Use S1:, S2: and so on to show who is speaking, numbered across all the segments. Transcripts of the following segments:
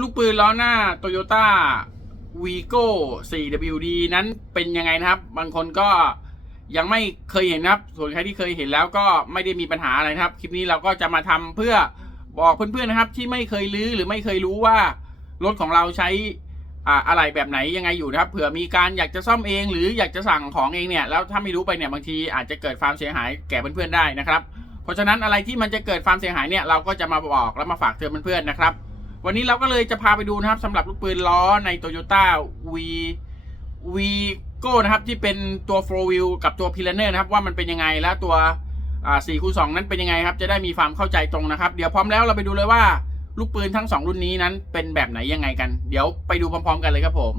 S1: ลูกปืนล้อหน้า Toyota Vigo 4WD นั้นเป็นยังไงนะครับ บางคนก็ยังไม่เคยเห็นนะครับ ส่วนใครที่เคยเห็นแล้วก็ไม่ได้มีปัญหาอะไรนะครับ คลิปนี้เราก็จะมาทำเพื่อบอกเพื่อนๆนะครับ ที่ไม่เคยลื้อหรือไม่เคยรู้ว่ารถของเราใช้อ่าอะไรแบบไหนยังไงอยู่นะครับ เผื่อมีการอยากจะซ่อมเอง หรืออยากจะสั่งของเองเนี่ยแล้วถ้าไม่รู้ไปเนี่ยบางทีอาจจะเกิดความเสียหายแก่เพื่อนๆได้นะครับ เพราะฉะนั้นอะไรที่มันจะเกิดความเสียหายเนี่ยเราก็จะมาบอกแล้วมาฝากเตือนเพื่อนๆนะครับ วันนี้เราก็เลยจะพาไปดูนะครับสำหรับลูกปืนล้อใน Toyota V V Go นะครับที่เป็นตัว4 wheel กับตัว p i l a n e r นะครับว่ามันเป็นยังไงแล้วตัวอ่า4คูณ2นั้นเป็นยังไงครับ จะได้มีความเข้าใจตรงนะครับ เดี๋ยวพร้อมแล้วเราไปดูเลยว่าลูกปืนทั้ง 2 รุ่นนี้นั้นเป็นแบบไหนยังไงกัน เดี๋ยวไปดูพร้อม ๆ กันเลยครับผม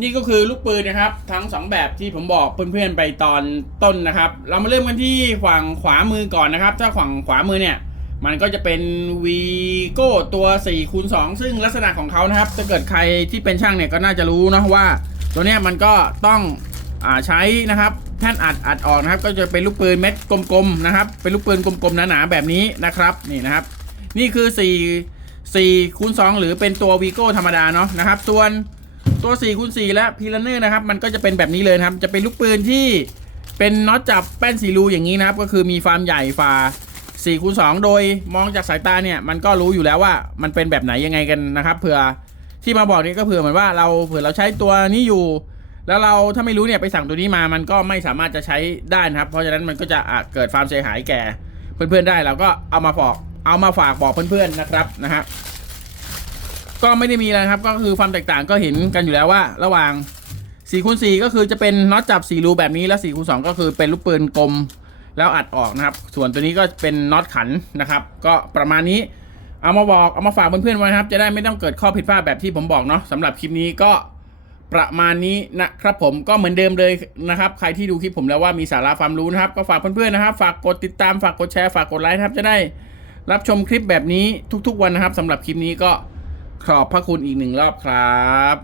S1: นี่ก็คือลูกปืนนะครับ ทั้งสองแบบที่ผมบอกเพื่อนๆไปตอนต้นนะครับ เรามาเริ่มกันที่ฝั่งขวามือก่อนนะครับ ถ้าฝั่งขวามือเนี่ย มันก็จะเป็นวีโก้ตัว4คูณ2ซึ่งลักษณะของเขานะครับถ้าเกิดใครที่เป็นช่างเนี่ยก็น่าจะรู้นะว่า ตัวเนี้ยมันก็ต้องอาใช้นะครับแท่นอัดอัดออกนะครับ ก็จะเป็นลูกปืนเม็ดกลมๆนะครับ เป็นลูกปืนกลมๆหนาๆแบบนี้นะครับนี่นะครับ นี่คือ 4 4คูณ2หรือเป็นตัววีโก้ธรรมดาเนาะนะครับ ส่วนตัว4คูณ4และพีลเนอร์นะครับ มันก็จะเป็นแบบนี้เลยครับ จะเป็นลูกปืนที่เป็นน็อตจับแป้นสีรูอย่างนี้นะครับ ก็คือมีความใหญ่ฝ่า 4คูณ2โดยมองจากสายตาเนี่ยมันก็รู้อยู่แล้วว่ามันเป็นแบบไหนยังไงกันนะครับเผื่อที่มาบอกนี่ก็เผื่อเหมือนว่าเราเผื่อเราใช้ตัวนี้อยู่ แล้วเราถ้าไม่รู้เนี่ยไปสั่งตัวนี้มามันก็ไม่สามารถจะใช้ได้นะครับ เพราะฉะนั้นมันก็จะอาจเกิดความเสียหายแก่เพื่อนๆได้เราก็เอามาฝากเอามาฝากบอกเพื่อนๆนะครับนะฮะก็ไม่ได้มีอะไรครับก็คือความแตกต่างก็เห็นกันอยู่แล้วว่า ระหว่าง4คูณ4ก็คือจะเป็นน็อตจับ4รูแบบนี้แล้ว4คูณ2ก็คือเป็นลูกปืนกลม แล้วอัดออกนะครับ ส่วนตัวนี้ก็เป็นน็อตขันนะครับ ก็ประมาณนี้เอามาบอกเอามาฝากเพื่อนๆไว้นะครับ จะได้ไม่ต้องเกิดข้อผิดพลาดแบบที่ผมบอกเนาะสำหรับคลิปนี้ก็ประมาณนี้นะครับผมก็เหมือนเดิมเลยนะครับ ใครที่ดูคลิปผมแล้วว่ามีสาระความรู้นะครับ ก็ฝากเพื่อนๆนะครับ ฝากกดติดตามฝากกดแชร์ฝากกดไลค์นะครับ จะได้รับชมคลิปแบบนี้ทุกๆวันนะครับสำหรับคลิปนี้ก็ขอบพระคุณอีกหนึ่งรอบครับ